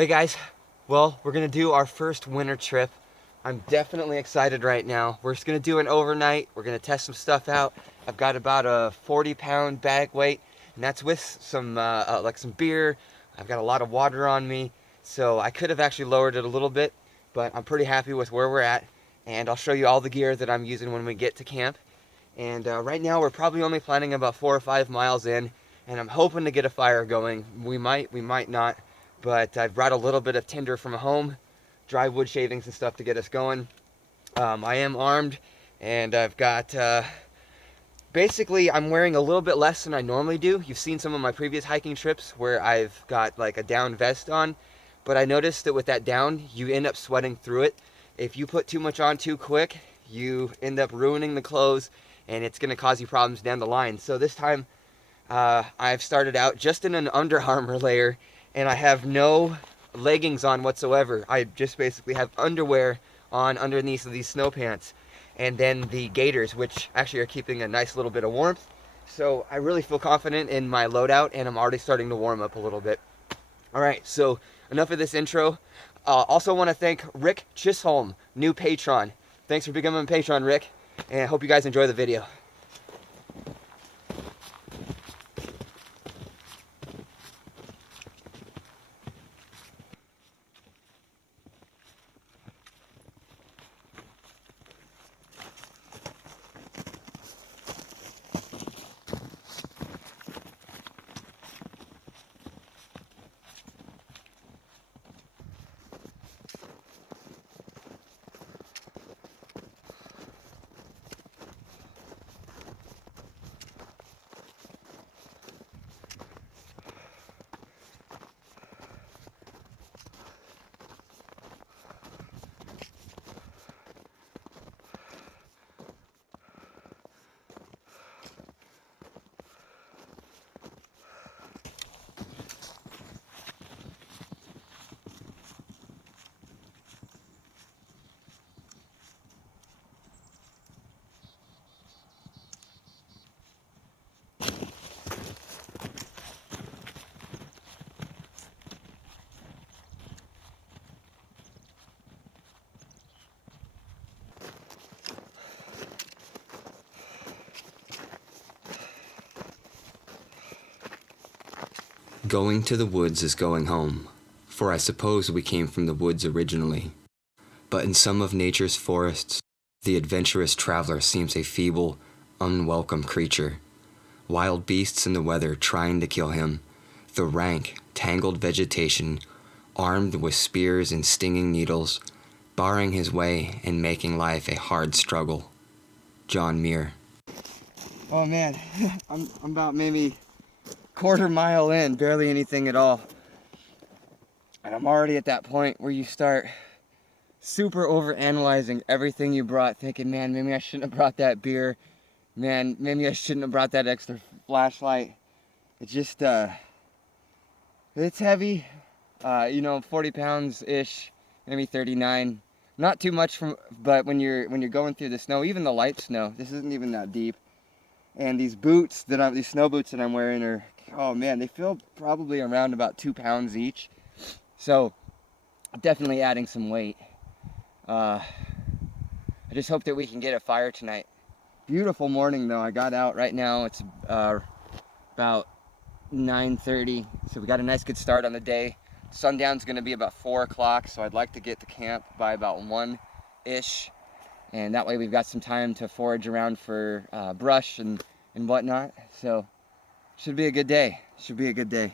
Hey guys, well, we're gonna do our first winter trip. I'm definitely excited right now. We're just gonna do an overnight. We're gonna test some stuff out. I've got about a 40-pound bag weight, and that's with some like some beer. I've got a lot of water on me, so I could have actually lowered it a little bit, but I'm pretty happy with where we're at. And I'll show you all the gear that I'm using when we get to camp. And right now we're probably only planning about 4 or 5 miles in, and I'm hoping to get a fire going. We might not, but I've brought a little bit of tinder from home, dry wood shavings and stuff to get us going. I am armed, and I've got, basically I'm wearing a little bit less than I normally do. You've seen some of my previous hiking trips where I've got like a down vest on, but I noticed that with that down, you end up sweating through it. If you put too much on too quick, you end up ruining the clothes, and it's going to cause you problems down the line. So this time, I've started out just in an Under Armour layer, and I have no leggings on whatsoever. I just basically have underwear on underneath of these snow pants, and then the gaiters, which actually are keeping a nice little bit of warmth. So I really feel confident in my loadout, and I'm already starting to warm up a little bit. All right, so enough of this intro. Also want to thank Rick Chisholm, new patron. Thanks for becoming a patron, Rick, and I hope you guys enjoy the video. Going to the woods is going home, for I suppose we came from the woods originally. But in some of nature's forests, the adventurous traveler seems a feeble, unwelcome creature. Wild beasts in the weather trying to kill him, the rank, tangled vegetation, armed with spears and stinging needles, barring his way and making life a hard struggle. John Muir. Oh man, I'm about maybe quarter-mile in, barely anything at all. And I'm already at that point where you start super over-analyzing everything you brought, thinking, man, maybe I shouldn't have brought that beer. Man, maybe I shouldn't have brought that extra flashlight. It's just, it's heavy. 40 pounds-ish, maybe 39. Not too much but when you're going through the snow, even the light snow, this isn't even that deep. And these these snow boots that I'm wearing are, oh man, they feel probably around about 2 pounds each. So definitely adding some weight. I just hope that we can get a fire tonight. Beautiful morning though. I got out right now. It's about 9:30. So we got a nice good start on the day. Sundown's gonna be about 4 o'clock. So I'd like to get to camp by about 1-ish. And that way we've got some time to forage around for brush and whatnot. So should be a good day. Should be a good day.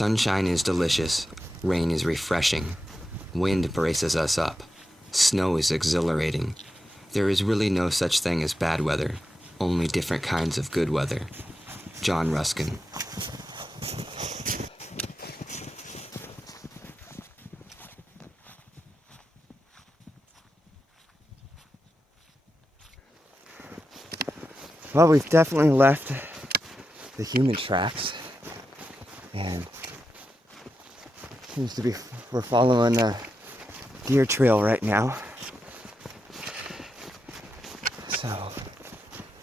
Sunshine is delicious, rain is refreshing, wind braces us up, snow is exhilarating. There is really no such thing as bad weather, only different kinds of good weather. John Ruskin. Well, we've definitely left the human tracks, and seems to be we're following a deer trail right now. So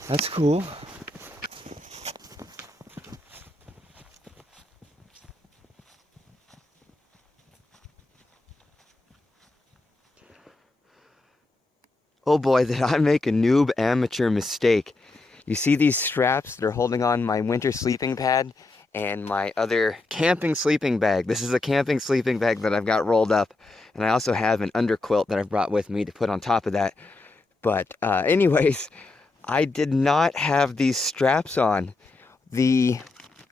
that's cool. Oh boy, did I make a noob amateur mistake. You see these straps that are holding on my winter sleeping pad and my other camping sleeping bag. This is a camping sleeping bag that I've got rolled up, and I also have an underquilt that I've brought with me to put on top of that. But anyways, I did not have these straps on. The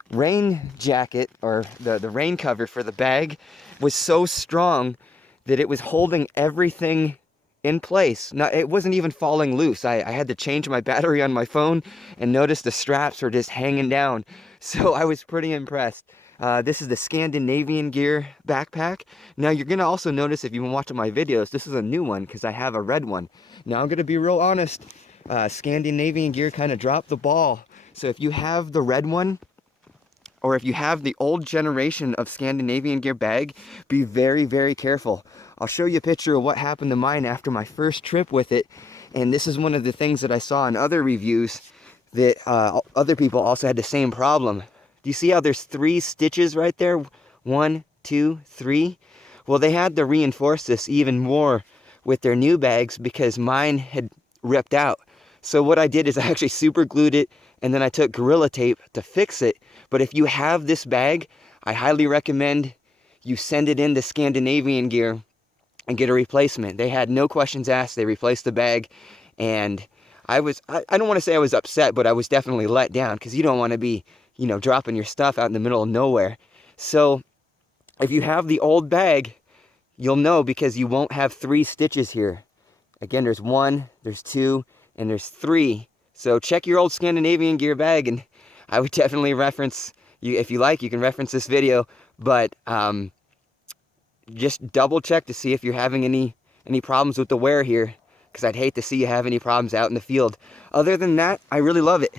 rain jacket, or the rain cover for the bag, was so strong that it was holding everything in place. Now, it wasn't even falling loose. I had to change my battery on my phone and noticed the straps were just hanging down. So I was pretty impressed. This is the Scandinavian Gear backpack. Now you're gonna also notice, if you've been watching my videos, this is a new one because I have a red one. Now I'm gonna be real honest, Scandinavian Gear kind of dropped the ball. So if you have the red one, or if you have the old generation of Scandinavian Gear bag, be very, very careful. I'll show you a picture of what happened to mine after my first trip with it. And this is one of the things that I saw in other reviews, that other people also had the same problem. Do you see how there's 3 stitches right there? 1, 2, 3. Well, they had to reinforce this even more with their new bags because mine had ripped out. So what I did is I actually super glued it, and then I took Gorilla Tape to fix it. But if you have this bag, I highly recommend you send it into Scandinavian Gear and get a replacement. They had no questions asked. They replaced the bag, and I don't want to say I was upset, but I was definitely let down because you don't want to be, dropping your stuff out in the middle of nowhere. So if you have the old bag, you'll know because you won't have 3 stitches here. Again, there's 1, there's 2, and there's 3. So check your old Scandinavian Gear bag, and I would definitely reference, if you like, you can reference this video, but just double check to see if you're having any problems with the wear here, because I'd hate to see you have any problems out in the field. Other than that, I really love it.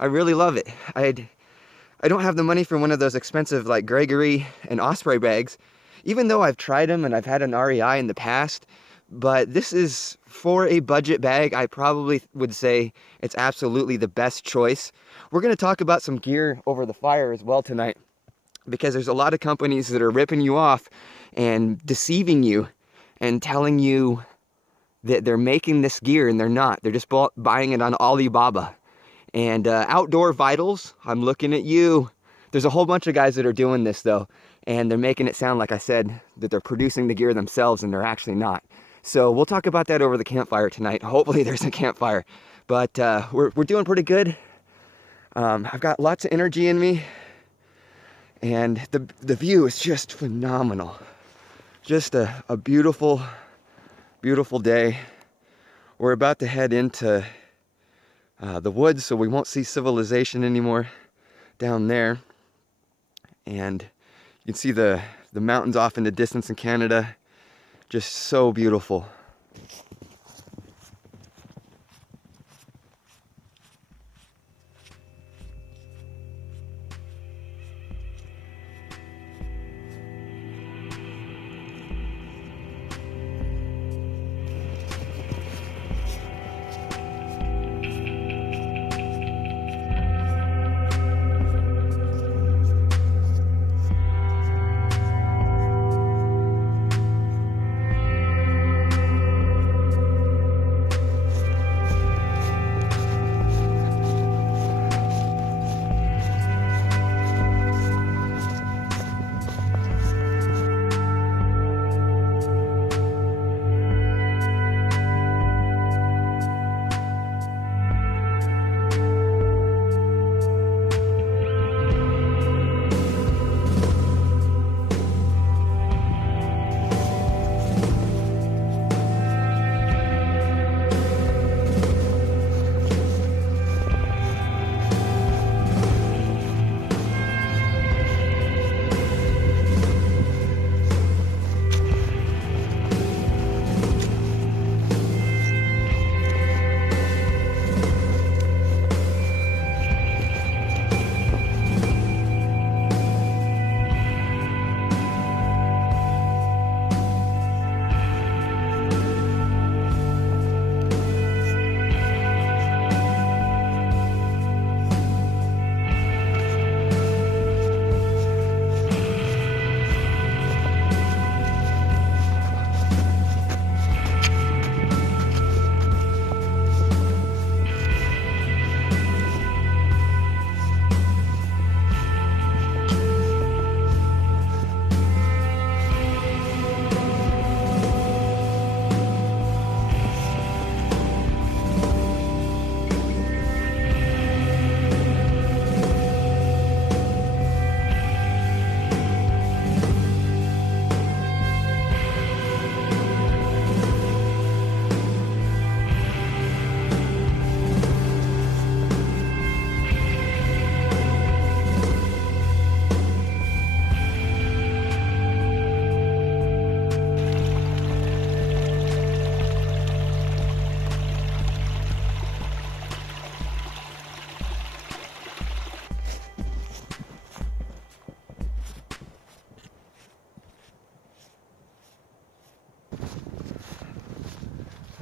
I really love it. I don't have the money for one of those expensive like Gregory and Osprey bags, even though I've tried them and I've had an REI in the past. But this is, for a budget bag, I probably would say it's absolutely the best choice. We're going to talk about some gear over the fire as well tonight, because there's a lot of companies that are ripping you off and deceiving you and telling you that they're making this gear, and they're not. They're just buying it on Alibaba. And Outdoor Vitals, I'm looking at you. There's a whole bunch of guys that are doing this though, and they're making it sound, like I said, that they're producing the gear themselves, and they're actually not. So we'll talk about that over the campfire tonight. Hopefully there's a campfire. But we're doing pretty good. I've got lots of energy in me, and the view is just phenomenal. Just a beautiful, beautiful day. We're about to head into the woods, so we won't see civilization anymore down there. And you can see the mountains off in the distance in Canada. Just so beautiful.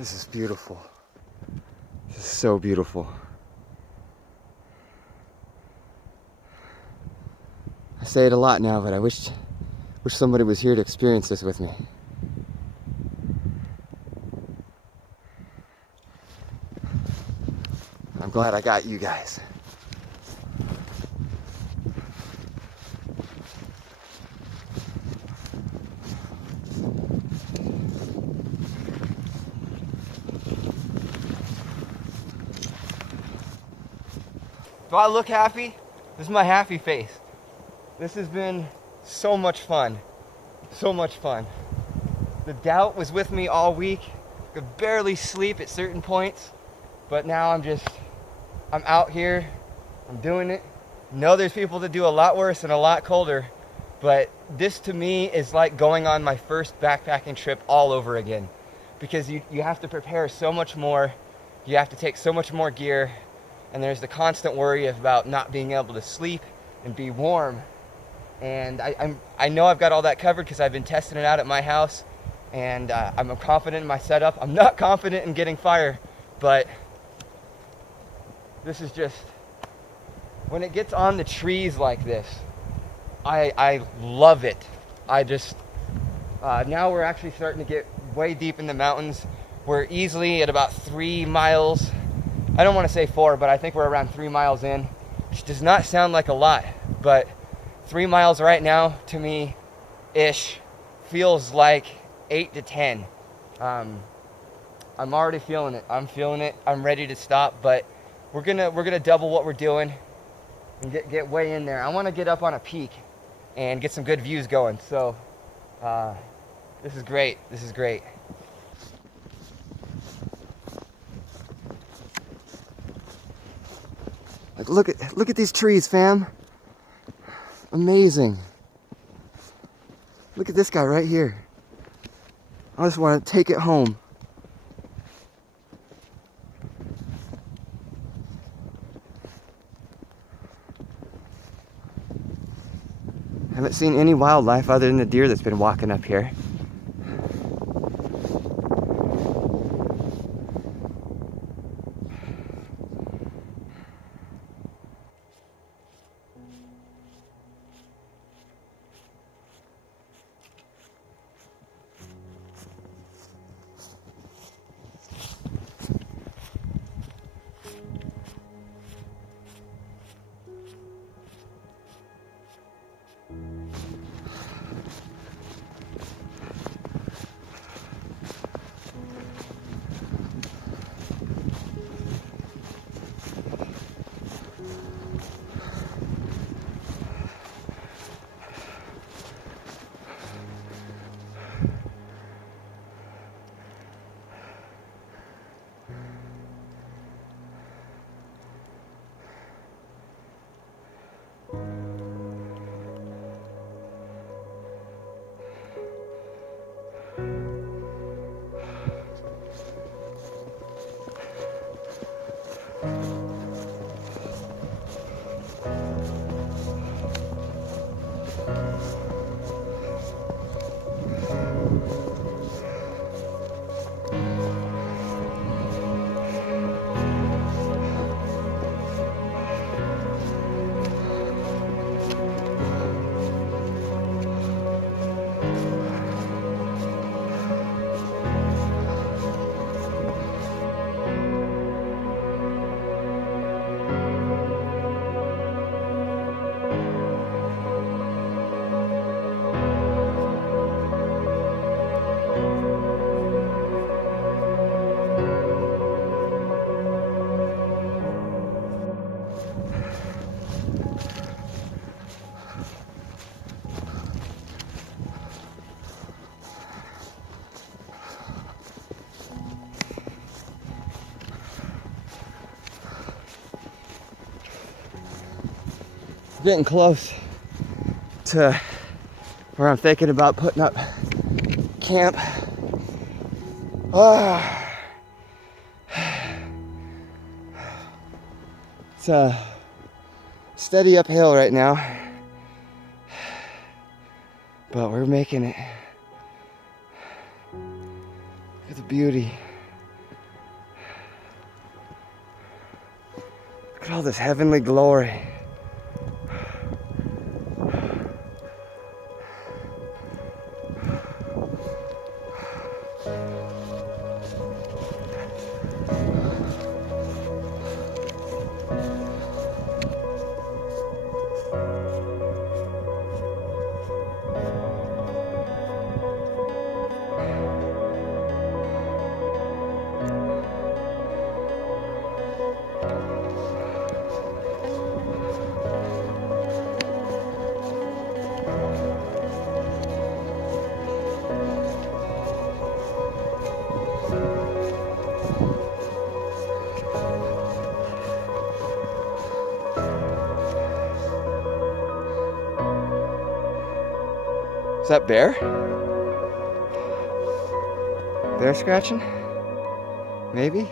This is beautiful. This is so beautiful. I say it a lot now, but I wish somebody was here to experience this with me. I'm glad I got you guys. Do I look happy? This is my happy face. This has been so much fun. So much fun. The doubt was with me all week. Could barely sleep at certain points. But now I'm out here. I'm doing it. Know there's people that do a lot worse and a lot colder. But this to me is like going on my first backpacking trip all over again. Because you have to prepare so much more. You have to take so much more gear. And there's the constant worry about not being able to sleep and be warm. And I know I've got all that covered because I've been testing it out at my house. And I'm confident in my setup. I'm not confident in getting fire, but this is just, when it gets on the trees like this, I love it. Now we're actually starting to get way deep in the mountains. We're easily at about 3 miles. I don't want to say 4, but I think we're around 3 miles in, which does not sound like a lot, but 3 miles right now to me ish feels like 8 to 10. I'm already feeling it. I'm feeling it. I'm ready to stop, but we're gonna double what we're doing and get way in there. I want to get up on a peak and get some good views going. So this is great. This is great. Like, look at these trees, fam. Amazing. Look at this guy right here. I just want to take it home. Haven't seen any wildlife other than the deer that's been walking up here. Getting close to where I'm thinking about putting up camp. It's a steady uphill right now, but we're making it. Look at the beauty. at all this heavenly glory. Is that bear? Bear scratching? Maybe?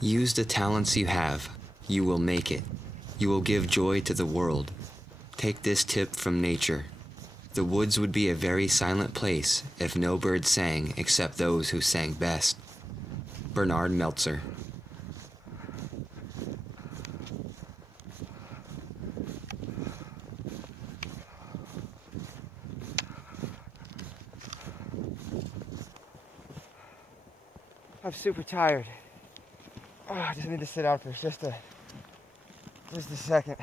Use the talents you have. You will make it. You will give joy to the world. Take this tip from nature. The woods would be a very silent place if no birds sang except those who sang best. Bernard Meltzer. I'm super tired. Oh, I just need to sit down for just a second.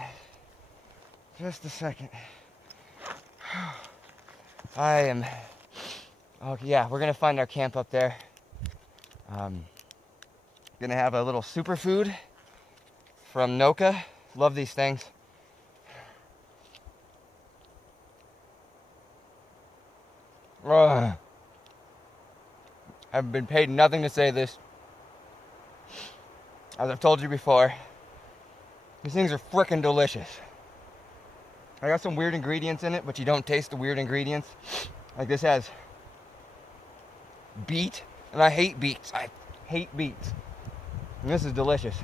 Just a second. I am. Oh yeah, we're gonna find our camp up there. Gonna have a little superfood from Noka. Love these things. Ugh. I've been paid nothing to say this. As I've told you before, these things are frickin' delicious. I got some weird ingredients in it, but you don't taste the weird ingredients. Like this has beet, and I hate beets. I hate beets. And this is delicious.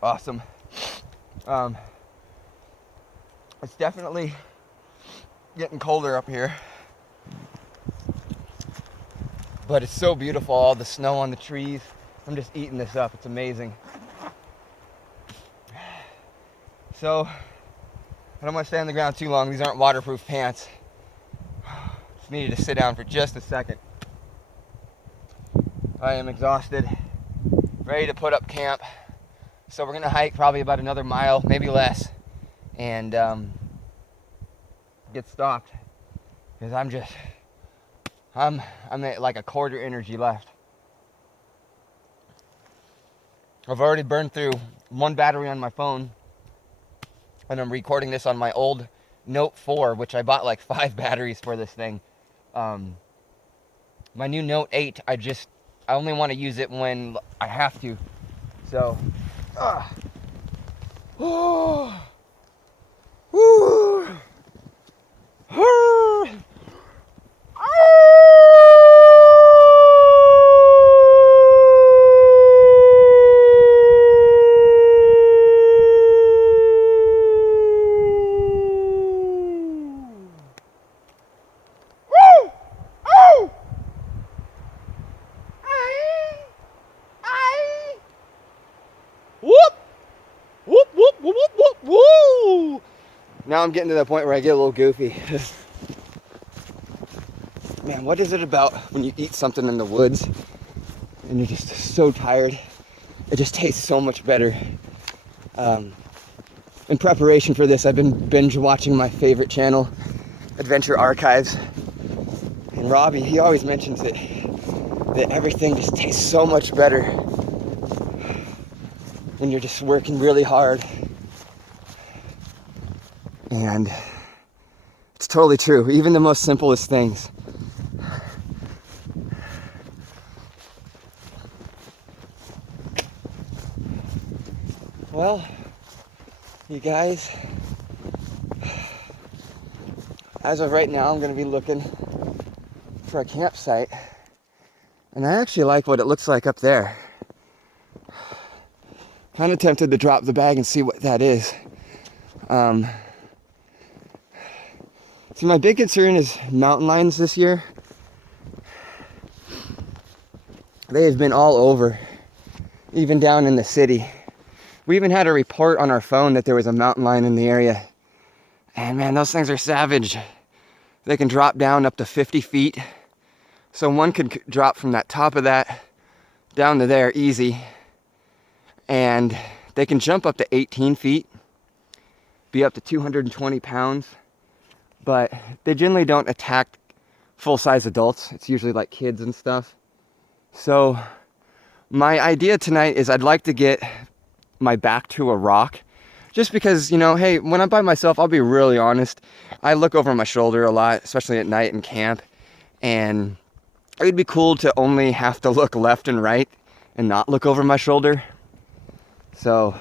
Awesome. It's definitely getting colder up here, but it's so beautiful, all the snow on the trees. I'm just eating this up. It's amazing. So I don't want to stay on the ground too long. These aren't waterproof pants. Just needed to sit down for just a second. I am exhausted, ready to put up camp. So we're gonna hike probably about another mile, maybe less, and get stopped because I'm at like a quarter energy left. I've already burned through one battery on my phone, and I'm recording this on my old Note 4, which I bought like 5 batteries for this thing. My new Note 8, I only want to use it when I have to. So. Oh. Woo. Now I'm getting to the point where I get a little goofy. Man, what is it about when you eat something in the woods and you're just so tired? It just tastes so much better. In preparation for this, I've been binge watching my favorite channel, Adventure Archives. And Robbie, he always mentions it, that everything just tastes so much better when you're just working really hard. And it's totally true, even the most simplest things. Well, you guys, as of right now, I'm going to be looking for a campsite. And I actually like what it looks like up there. Kind of tempted to drop the bag and see what that is. So my big concern is mountain lions this year. They have been all over, even down in the city. We even had a report on our phone that there was a mountain lion in the area. And man, those things are savage. They can drop down up to 50 feet. So one could drop from that top of that down to there easy. And they can jump up to 18 feet, be up to 220 pounds. But they generally don't attack full-size adults. It's usually like kids and stuff. So my idea tonight is I'd like to get my back to a rock, just because, you know, hey, when I'm by myself, I'll be really honest, I look over my shoulder a lot, especially at night in camp, and it'd be cool to only have to look left and right and not look over my shoulder. So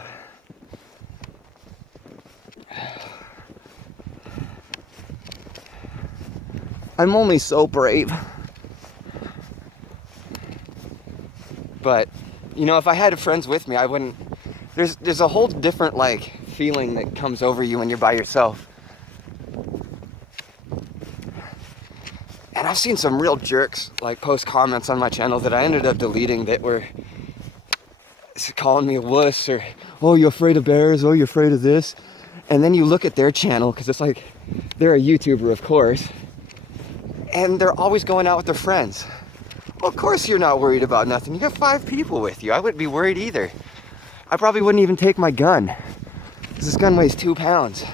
I'm only so brave. But, you know, if I had friends with me, I wouldn't. There's a whole different, like, feeling that comes over you when you're by yourself. And I've seen some real jerks, like, post comments on my channel that I ended up deleting that were calling me a wuss, or, oh, you're afraid of bears, oh, you're afraid of this. And then you look at their channel, because it's like, they're a YouTuber, of course, and they're always going out with their friends. Well, of course you're not worried about nothing. You got 5 people with you. I wouldn't be worried either. I probably wouldn't even take my gun, because this gun weighs 2 pounds.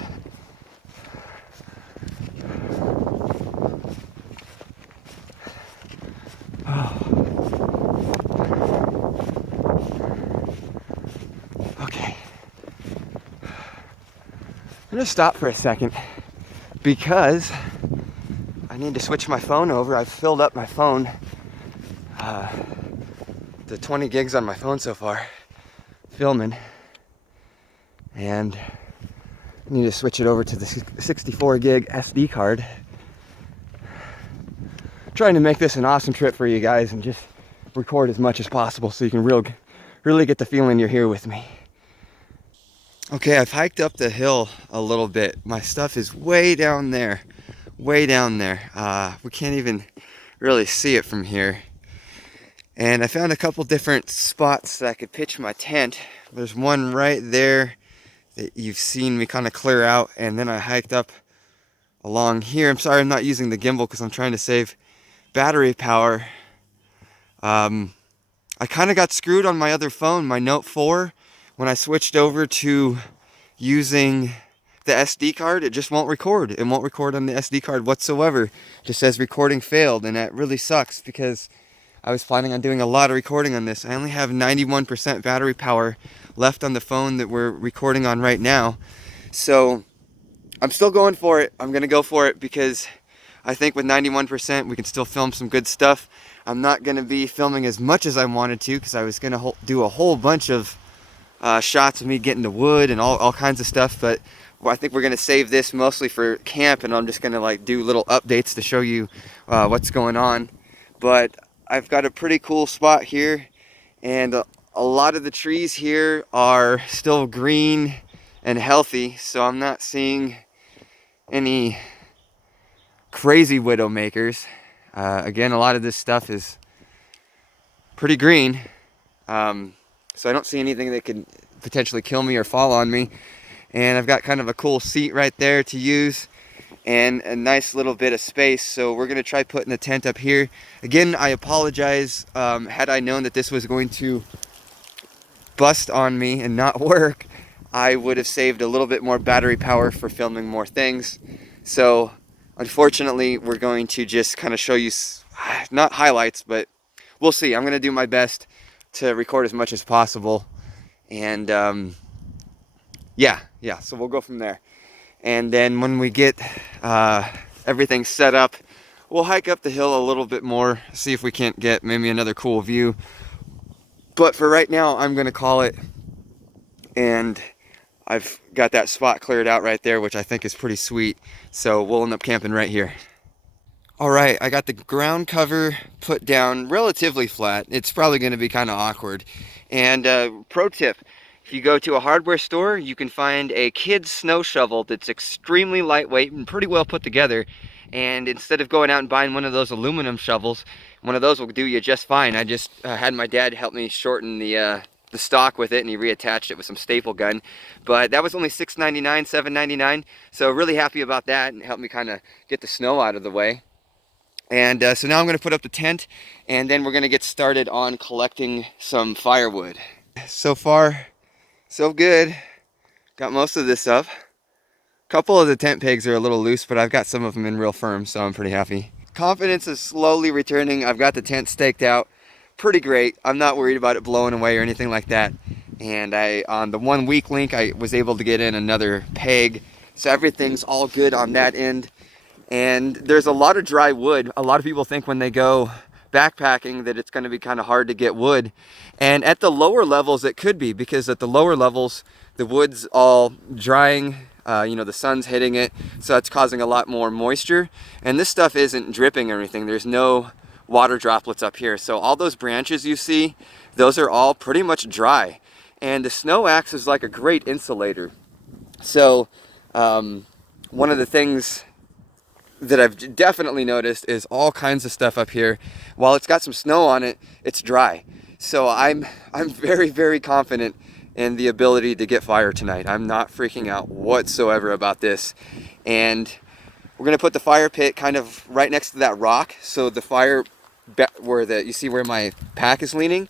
Okay. I'm gonna stop for a second because I need to switch my phone over. I've filled up my phone, the 20 gigs on my phone so far, filming, and I need to switch it over to the 64 gig SD card. Trying to make this an awesome trip for you guys and just record as much as possible so you can really get the feeling you're here with me. Okay, I've hiked up the hill a little bit. My stuff is way down there. Way down there. We can't even really see it from here. And I found a couple different spots that I could pitch my tent. There's one right there that you've seen me kind of clear out, and then I hiked up along here. I'm sorry I'm not using the gimbal because I'm trying to save battery power. I kind of got screwed on my other phone, my Note 4, when I switched over to using the SD card. It just won't record. It won't record on the SD card whatsoever. It just says recording failed, and that really sucks because I was planning on doing a lot of recording on this. I only have 91% battery power left on the phone that we're recording on right now. So I'm still going for it. I'm going to go for it because I think with 91% we can still film some good stuff. I'm not going to be filming as much as I wanted to because I was going to do a whole bunch of shots of me getting the wood and all kinds of stuff. But I think we're going to save this mostly for camp, and I'm just going to like do little updates to show you what's going on. But I've got a pretty cool spot here, and a lot of the trees here are still green and healthy, so I'm not seeing any crazy widow makers. Again, a lot of this stuff is pretty green, so I don't see anything that could potentially kill me or fall on me. And I've got kind of a cool seat right there to use and a nice little bit of space, so we're going to try putting the tent up here. Again, I apologize. Had I known that this was going to bust on me and not work, I would have saved a little bit more battery power for filming more things. So unfortunately, we're going to just kind of show you, not highlights, but we'll see. I'm going to do my best to record as much as possible And yeah, so we'll go from there. And then when we get everything set up, we'll hike up the hill a little bit more, see if we can't get maybe another cool view. But for right now, I'm gonna call it, and I've got that spot cleared out right there, which I think is pretty sweet. So we'll end up camping right here. All right, I got the ground cover put down relatively flat. It's probably gonna be kind of awkward. And pro tip, if you go to a hardware store, you can find a kid's snow shovel that's extremely lightweight and pretty well put together. And instead of going out and buying one of those aluminum shovels, one of those will do you just fine. I just had my dad help me shorten the stock with it, and he reattached it with some staple gun. But that was only $6.99, $7.99. So really happy about that, and helped me kind of get the snow out of the way. And so now I'm going to put up the tent, and then we're going to get started on collecting some firewood. So far, so good. Got most of this up. A couple of the tent pegs are a little loose, but I've got some of them in real firm, so I'm pretty happy. Confidence is slowly returning. I've got the tent staked out pretty great. I'm not worried about it blowing away or anything like that. And on the 1 weak link, I was able to get in another peg. So everything's all good on that end. And there's a lot of dry wood. A lot of people think when they go backpacking that it's going to be kind of hard to get wood. And at the lower levels, it could be, because at the lower levels, the wood's all drying. You know, the sun's hitting it, so it's causing a lot more moisture. And this stuff isn't dripping or anything. There's no water droplets up here. So all those branches you see, those are all pretty much dry. And the snow acts as like a great insulator. So one of the things that I've definitely noticed is all kinds of stuff up here. While it's got some snow on it, it's dry. So I'm very, very confident in the ability to get fire tonight. I'm not freaking out whatsoever about this. And we're gonna put the fire pit kind of right next to that rock, so the fire, you see where my pack is leaning,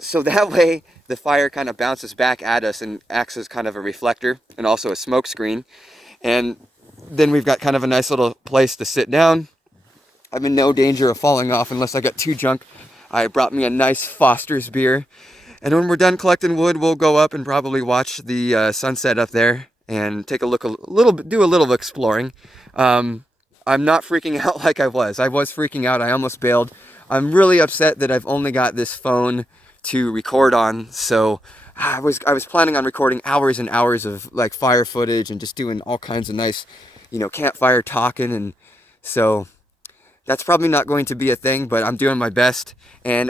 so that way the fire kind of bounces back at us and acts as kind of a reflector and also a smoke screen. And then we've got kind of a nice little place to sit down. I'm in no danger of falling off unless I get too drunk. I brought me a nice Foster's beer. And when we're done collecting wood, we'll go up and probably watch the sunset up there and take a look, do a little exploring. I'm not freaking out like I was. I was freaking out. I almost bailed. I'm really upset that I've only got this phone to record on. So I was planning on recording hours and hours of like fire footage and just doing all kinds of nice, you know, campfire talking. And so that's probably not going to be a thing, but I'm doing my best. And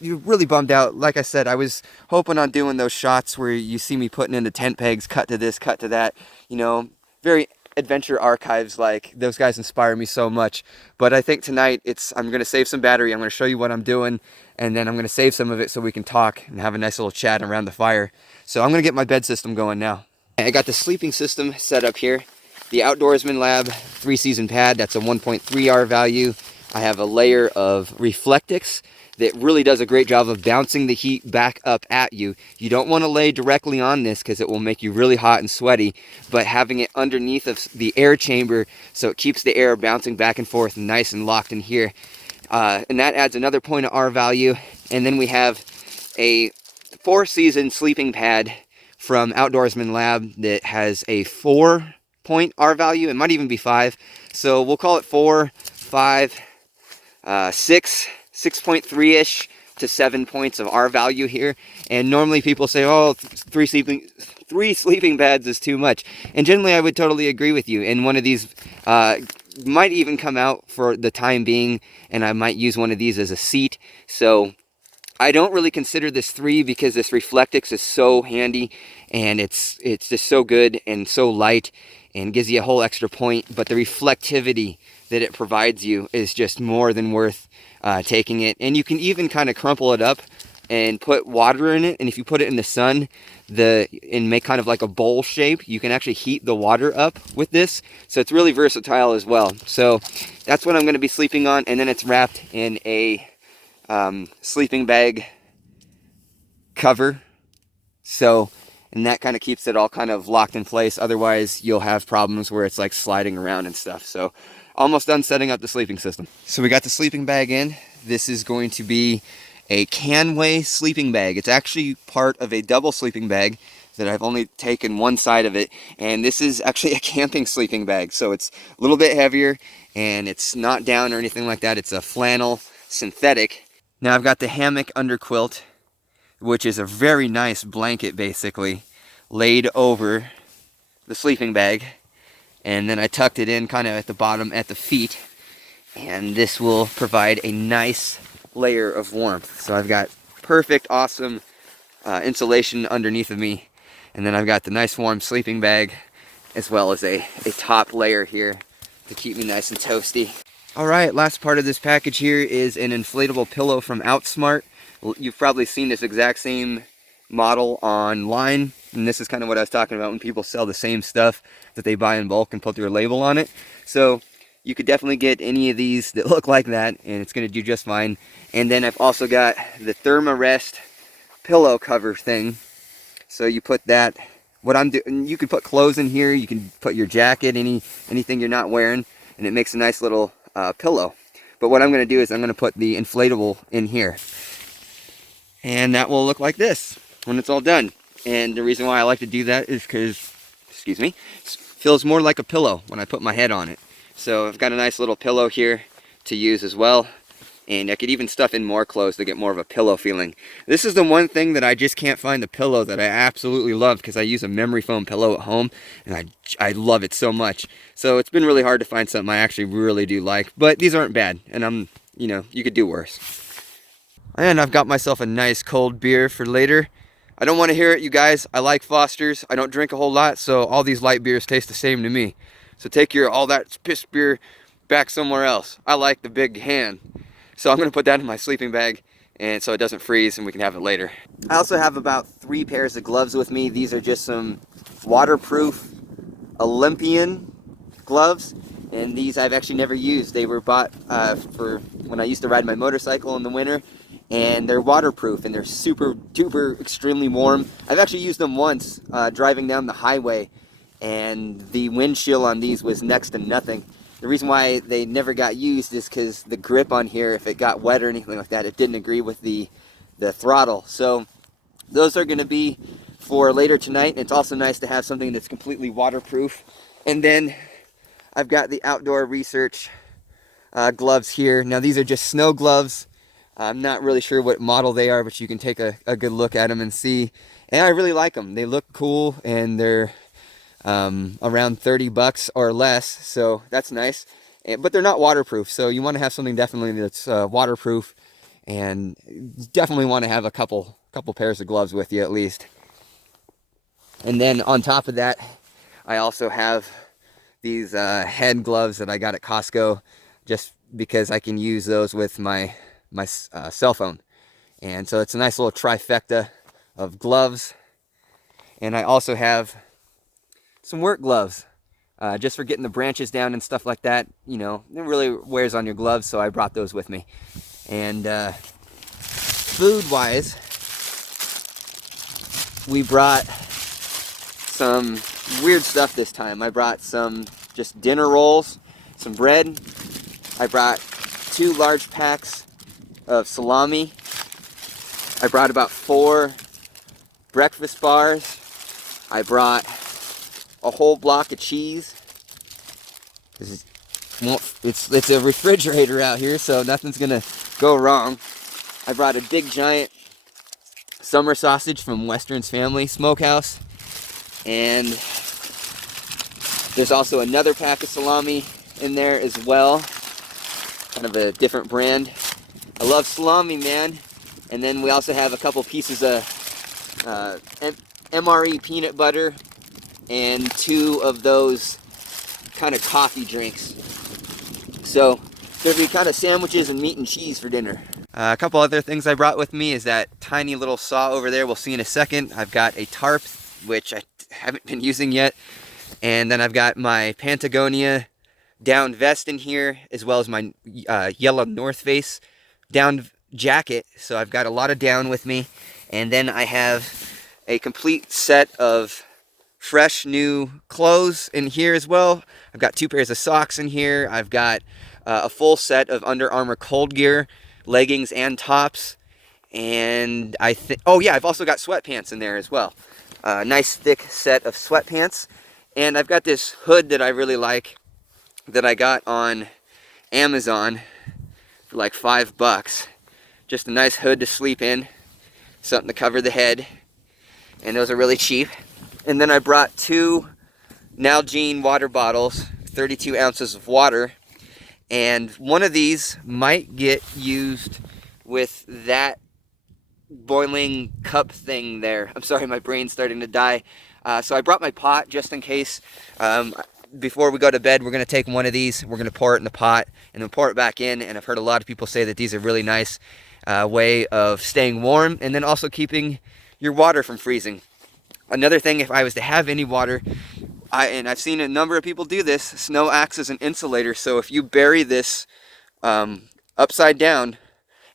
you're really bummed out. Like I said, I was hoping on doing those shots where you see me putting in the tent pegs, cut to this, cut to that, you know, very adventure archives. Like, those guys inspire me so much. But I think tonight I'm going to save some battery. I'm going to show you what I'm doing, and then I'm going to save some of it so we can talk and have a nice little chat around the fire. So I'm going to get my bed system going now. I got the sleeping system set up here. The Outdoorsman Lab 3-season pad, that's a 1.3 R value. I have a layer of Reflectix that really does a great job of bouncing the heat back up at you. You don't want to lay directly on this because it will make you really hot and sweaty, but having it underneath of the air chamber so it keeps the air bouncing back and forth nice and locked in here. And that adds another point of R value. And then we have a 4-season sleeping pad from Outdoorsman Lab that has a 4-point R value. It might even be 5. So we'll call it 4, 5, 6, 6.3-ish to 7 points of R value here. And normally people say, oh, three sleeping pads is too much. And generally I would totally agree with you. And one of these might even come out for the time being, and I might use one of these as a seat. So I don't really consider this 3 because this Reflectix is so handy, and it's just so good and so light and gives you a whole extra point. But the reflectivity that it provides you is just more than worth taking it. And you can even kind of crumple it up and put water in it, and if you put it in the sun and make kind of like a bowl shape, you can actually heat the water up with this. So it's really versatile as well. So that's what I'm going to be sleeping on, and then it's wrapped in a sleeping bag cover. So, and that kind of keeps it all kind of locked in place. Otherwise you'll have problems where it's like sliding around and stuff. So almost done setting up the sleeping system. So we got the sleeping bag in. This is going to be a Canway sleeping bag. It's actually part of a double sleeping bag that I've only taken one side of it, and this is actually a camping sleeping bag, so it's a little bit heavier and it's not down or anything like that. It's a flannel synthetic. Now I've got the hammock underquilt, which is a very nice blanket basically laid over the sleeping bag, and then I tucked it in kind of at the bottom at the feet, and this will provide a nice layer of warmth. So I've got perfect, awesome insulation underneath of me, and then I've got the nice warm sleeping bag as well as a top layer here to keep me nice and toasty. All right, last part of this package here is an inflatable pillow from Outsmart. You've probably seen this exact same model online, and this is kind of what I was talking about when people sell the same stuff that they buy in bulk and put their label on it. So you could definitely get any of these that look like that, and it's going to do just fine. And then I've also got the Thermarest pillow cover thing. So you put that, what I'm doing, you could put clothes in here, you can put your jacket, anything you're not wearing, and it makes a nice little pillow. But what I'm going to do is I'm going to put the inflatable in here, and that will look like this when it's all done. And the reason why I like to do that is because, excuse me, it feels more like a pillow when I put my head on it. So I've got a nice little pillow here to use as well. And I could even stuff in more clothes to get more of a pillow feeling. This is the one thing that I just can't find the pillow that I absolutely love, because I use a memory foam pillow at home and I love it so much. So it's been really hard to find something I actually really do like, but these aren't bad, and you could do worse. And I've got myself a nice cold beer for later. I don't want to hear it, you guys. I like Foster's. I don't drink a whole lot, so all these light beers taste the same to me. So take your all that piss beer back somewhere else. I like the big hand. So I'm going to put that in my sleeping bag, and so it doesn't freeze and we can have it later. I also have about 3 pairs of gloves with me. These are just some waterproof Olympian gloves, and these I've actually never used. They were bought for when I used to ride my motorcycle in the winter, and they're waterproof and they're super duper extremely warm. I've actually used them once driving down the highway, and the windshield on these was next to nothing. The reason why they never got used is because the grip on here, if it got wet or anything like that, it didn't agree with the throttle. So those are going to be for later tonight. It's also nice to have something that's completely waterproof. And then I've got the Outdoor Research gloves here. Now these are just snow gloves. I'm not really sure what model they are, but you can take a good look at them and see. And I really like them. They look cool, and they're around 30 bucks or less, so that's nice. But they're not waterproof, so you want to have something definitely that's waterproof, and definitely want to have a couple pairs of gloves with you at least. And then on top of that, I also have these head gloves that I got at Costco, just because I can use those with my cell phone. And so it's a nice little trifecta of gloves. And I also have some work gloves, just for getting the branches down and stuff like that. You know, it really wears on your gloves, so I brought those with me. And food-wise, we brought some weird stuff this time. I brought some just dinner rolls, some bread. I brought 2 large packs of salami. I brought about 4 breakfast bars. I brought a whole block of cheese. It's a refrigerator out here, so nothing's gonna go wrong. I brought a big giant summer sausage from Western's Family Smokehouse, and there's also another pack of salami in there as well, kind of a different brand. I love salami, man. And then we also have a couple pieces of MRE peanut butter and 2 of those kind of coffee drinks. So it's going to be kind of sandwiches and meat and cheese for dinner. A couple other things I brought with me is that tiny little saw over there. We'll see in a second. I've got a tarp, which I haven't been using yet. And then I've got my Patagonia down vest in here, as well as my yellow North Face down jacket. So I've got a lot of down with me. And then I have a complete set of fresh new clothes in here as well. I've got 2 pairs of socks in here. I've got a full set of Under Armour cold gear, leggings and tops. And I think, oh yeah, I've also got sweatpants in there as well. Nice thick set of sweatpants. And I've got this hood that I really like that I got on Amazon for like $5. Just a nice hood to sleep in, something to cover the head, and those are really cheap. And then I brought 2 Nalgene water bottles, 32 ounces of water, and one of these might get used with that boiling cup thing there. I'm sorry, my brain's starting to die. So I brought my pot just in case. Before we go to bed, we're going to take one of these, we're going to pour it in the pot, and then pour it back in. And I've heard a lot of people say that these are really nice way of staying warm and then also keeping your water from freezing. Another thing, if I was to have any water, and I've seen a number of people do this, snow acts as an insulator. So if you bury this upside down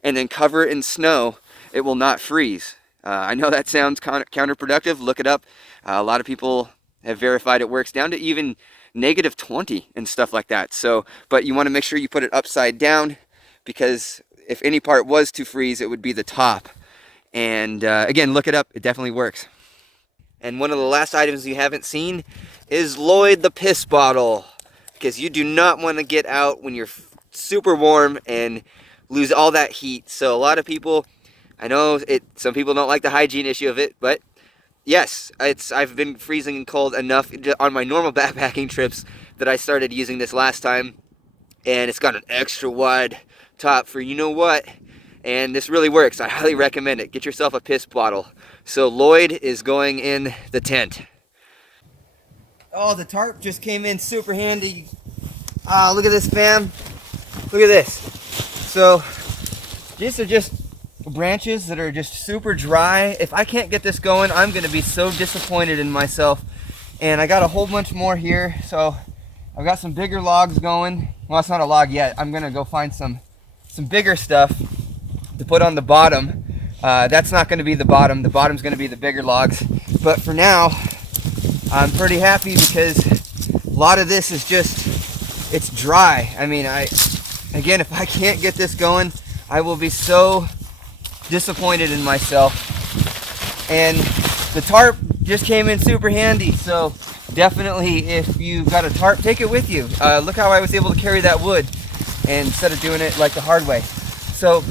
and then cover it in snow, it will not freeze. I know that sounds counterproductive. Look it up. A lot of people have verified it works down to even -20 and stuff like that. So, but you want to make sure you put it upside down, because if any part was to freeze, it would be the top. And again, look it up. It definitely works. And one of the last items you haven't seen is Lloyd the piss bottle, because you do not want to get out when you're super warm and lose all that heat. So a lot of people, I know some people don't like the hygiene issue of it, but yes, I've been freezing and cold enough on my normal backpacking trips that I started using this last time, and it's got an extra wide top for you know what, and this really works. I highly recommend it. Get yourself a piss bottle. So Lloyd is going in the tent. Oh, the tarp just came in super handy. Look at this, fam. Look at this. So these are just branches that are just super dry. If I can't get this going, I'm gonna be so disappointed in myself. And I got a whole bunch more here, so I've got some bigger logs going. Well, it's not a log yet. I'm gonna go find some bigger stuff to put on the bottom. That's not gonna be the bottom. The bottom's gonna be the bigger logs. But for now, I'm pretty happy because a lot of this is just, it's dry. I mean, again, if I can't get this going, I will be so disappointed in myself. And the tarp just came in super handy, so definitely if you've got a tarp, take it with you. Look how I was able to carry that wood instead of doing it like the hard way. So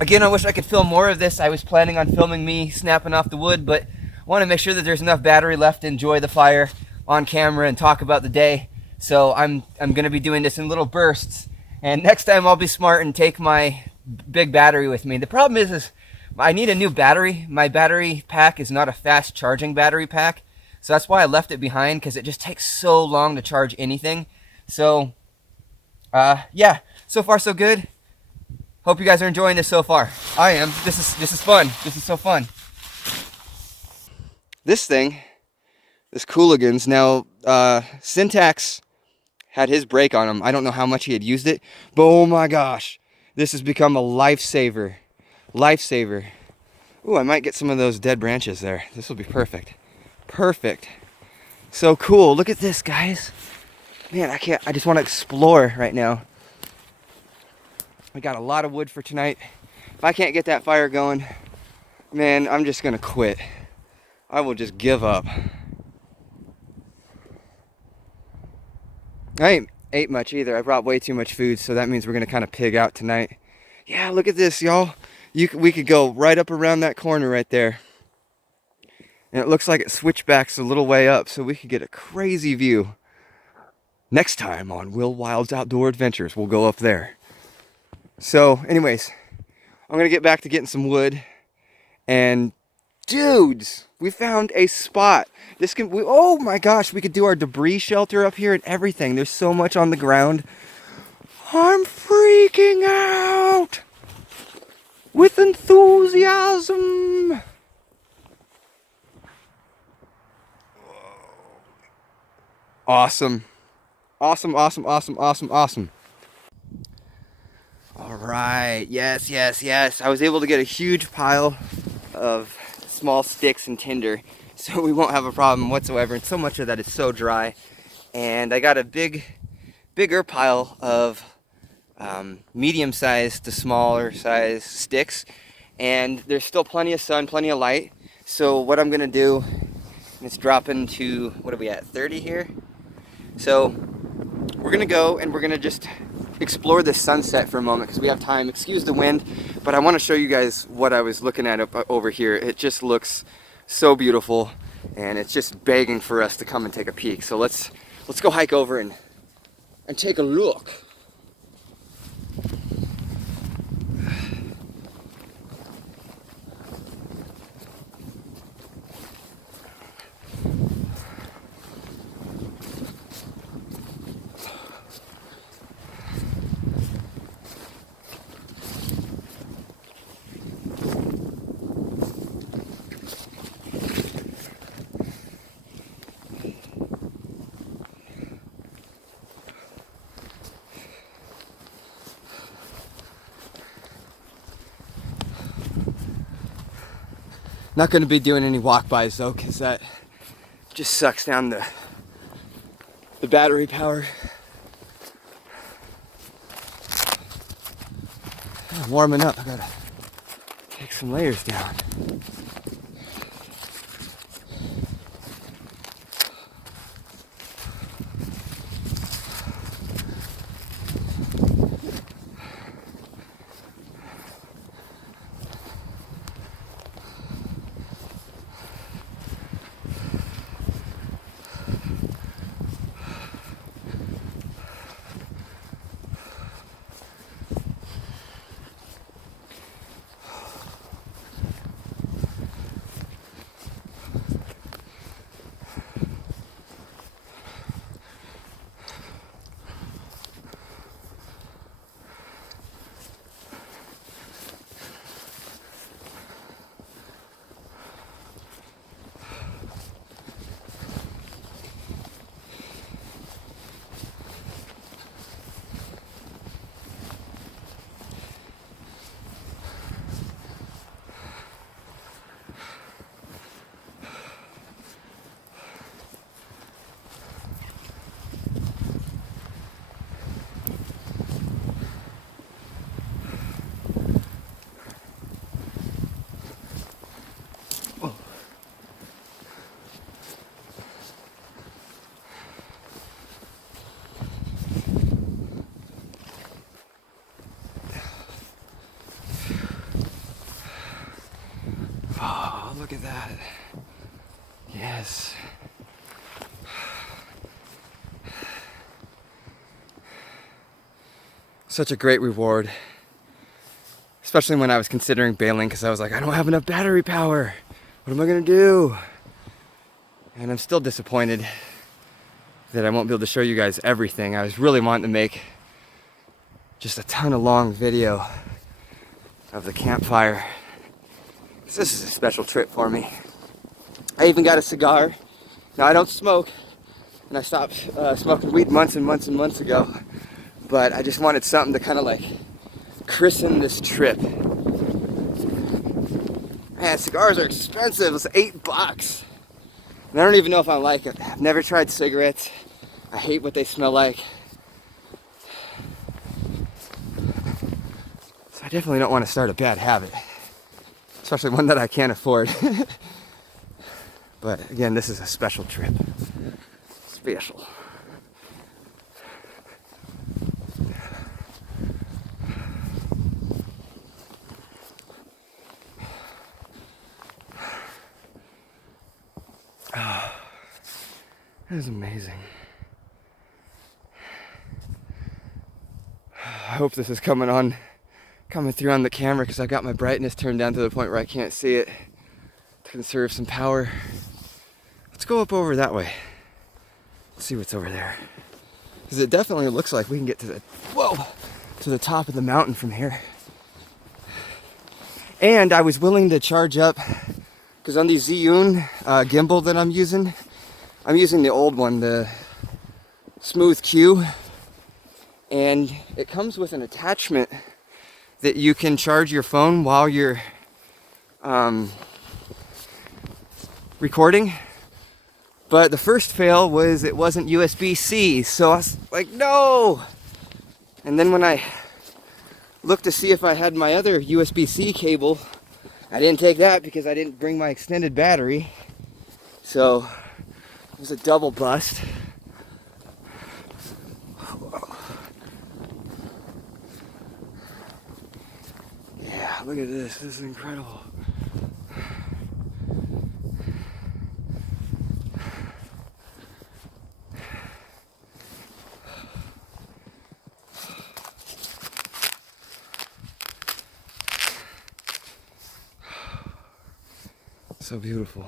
again, I wish I could film more of this. I was planning on filming me snapping off the wood, but I want to make sure that there's enough battery left to enjoy the fire on camera and talk about the day. So I'm going to be doing this in little bursts, and next time I'll be smart and take my big battery with me. The problem is I need a new battery. My battery pack is not a fast charging battery pack, so that's why I left it behind, because it just takes so long to charge anything. So yeah, so far so good. Hope you guys are enjoying this so far. I am. This is fun. This is so fun. This thing, this Cooligan's, now Syntax had his brake on him. I don't know how much he had used it, but oh my gosh, this has become a lifesaver. Lifesaver. Ooh, I might get some of those dead branches there. This will be perfect. Perfect. So cool. Look at this, guys. Man, I just want to explore right now. We got a lot of wood for tonight. If I can't get that fire going, man, I'm just gonna quit. I will just give up. I ain't ate much either. I brought way too much food, so that means we're gonna kind of pig out tonight. Yeah, look at this, y'all. We could go right up around that corner right there. And it looks like it switchbacks a little way up, so we could get a crazy view. Next time on Will Wild's Outdoor Adventures, we'll go up there. So, anyways, I'm gonna get back to getting some wood. And dudes, we found a spot. Oh my gosh, we could do our debris shelter up here and everything. There's so much on the ground. I'm freaking out with enthusiasm. Awesome. Awesome, awesome, awesome, awesome, awesome. All right, yes, yes, yes. I was able to get a huge pile of small sticks and tinder, so we won't have a problem whatsoever. And so much of that is so dry. And I got a bigger pile of medium-sized to smaller size sticks. and there's still plenty of sun, plenty of light. So what I'm gonna do, it's dropping to, what are we at, 30 here? So we're gonna go and we're gonna just explore this sunset for a moment because we have time. Excuse the wind, but I want to show you guys what I was looking at over here. It just looks so beautiful, and it's just begging for us to come and take a peek. So let's go hike over and take a look. Not going to be doing any walk-bys though, because that just sucks down the battery power. I'm warming up. I gotta take some layers down. Oh, look at that. Yes. Such a great reward. Especially when I was considering bailing, because I was like, I don't have enough battery power. What am I gonna do? And I'm still disappointed that I won't be able to show you guys everything. I was really wanting to make just a ton of long video of the campfire. This is a special trip for me. I even got a cigar. Now I don't smoke, and I stopped smoking weed months and months and months ago, but I just wanted something to kind of like christen this trip. Man, cigars are expensive. It's $8. And I don't even know if I like it. I've never tried cigarettes. I hate what they smell like. So I definitely don't want to start a bad habit, especially one that I can't afford. But again, this is a special trip. Special. Oh, that is amazing. I hope this is coming through on the camera, because I got my brightness turned down to the point where I can't see it to conserve some power. Let's go up over that way. Let's see what's over there. Because it definitely looks like we can get to the top of the mountain from here. And I was willing to charge up, because on the Zhiyun gimbal that I'm using the old one, the Smooth Q, and it comes with an attachment that you can charge your phone while you're recording. But the first fail was it wasn't USB-C, so I was like, no! And then when I looked to see if I had my other USB-C cable I didn't take that because I didn't bring my extended battery. So it was a double bust. Yeah, look at this. This is incredible. So beautiful.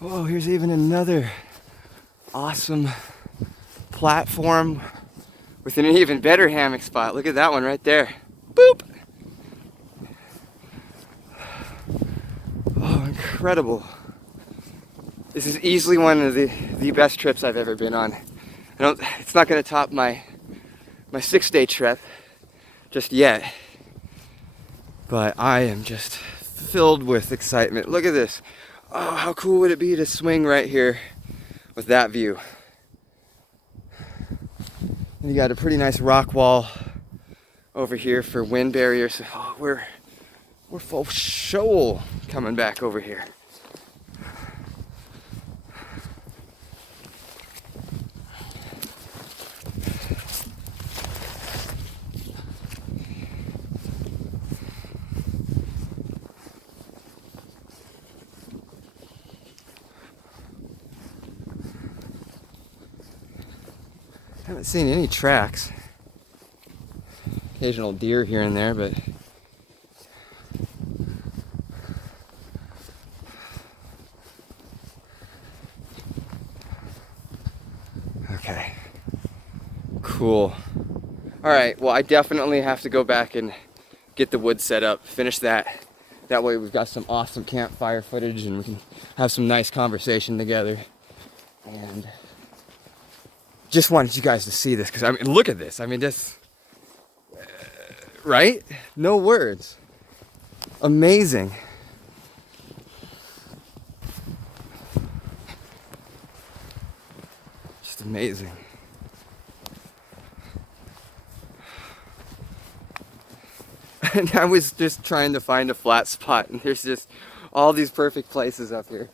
Whoa, here's even another awesome platform with an even better hammock spot. Look at that one right there. Boop! Oh, incredible. This is easily one of the best trips I've ever been on. It's not gonna top my 6-day trip just yet, but I am just filled with excitement. Look at this. Oh, how cool would it be to swing right here with that view? And you got a pretty nice rock wall over here for wind barriers. Oh, we're full shoal coming back over here. Haven't seen any tracks. Occasional deer here and there, but okay. Cool. All right, well, I definitely have to go back and get the wood set up, finish that. That way we've got some awesome campfire footage and we can have some nice conversation together. And just wanted you guys to see this because I mean, look at this. I mean, this, right? No words. Amazing. Just amazing. And I was just trying to find a flat spot, and there's just all these perfect places up here.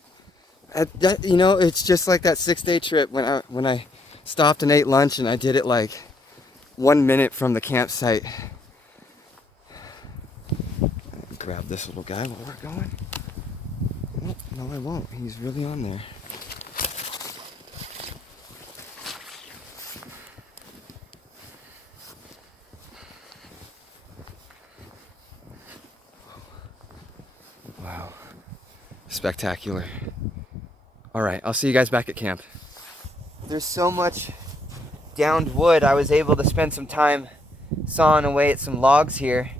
You know, it's just like that 6-day trip when I stopped and ate lunch, and I did it like 1 minute from the campsite. Grab this little guy while we're going. Oh, no, I won't. He's really on there. Wow. Spectacular. All right, I'll see you guys back at camp. There's so much downed wood. I was able to spend some time sawing away at some logs here,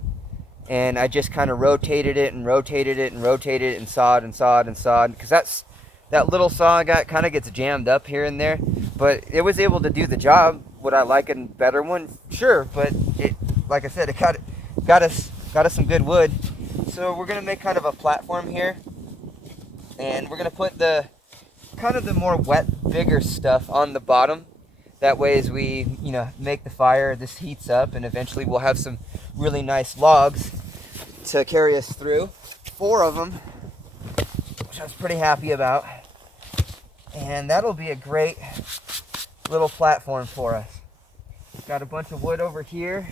and I just kind of rotated it and rotated it and rotated it and sawed and sawed and sawed, because that little saw I got kind of gets jammed up here and there, but it was able to do the job. Would I like a better one? Sure, but it, like I said, it got us some good wood. So we're gonna make kind of a platform here, and we're gonna put the kind of the more wet, bigger stuff on the bottom. That way, as we, make the fire, this heats up, and eventually we'll have some really nice logs to carry us through. 4 of them, which I was pretty happy about. And that'll be a great little platform for us. Got a bunch of wood over here.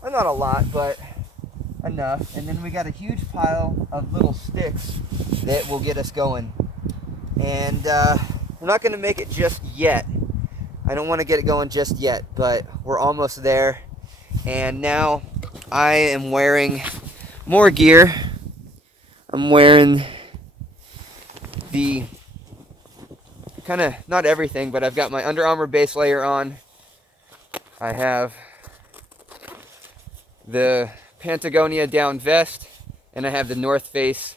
Well, not a lot, but enough. And then we got a huge pile of little sticks that will get us going. And we're not going to make it just yet. I don't want to get it going just yet, but we're almost there. And now I am wearing more gear. I'm wearing the kind of, not everything, but I've got my Under Armour base layer on. I have the Patagonia down vest, and I have the North Face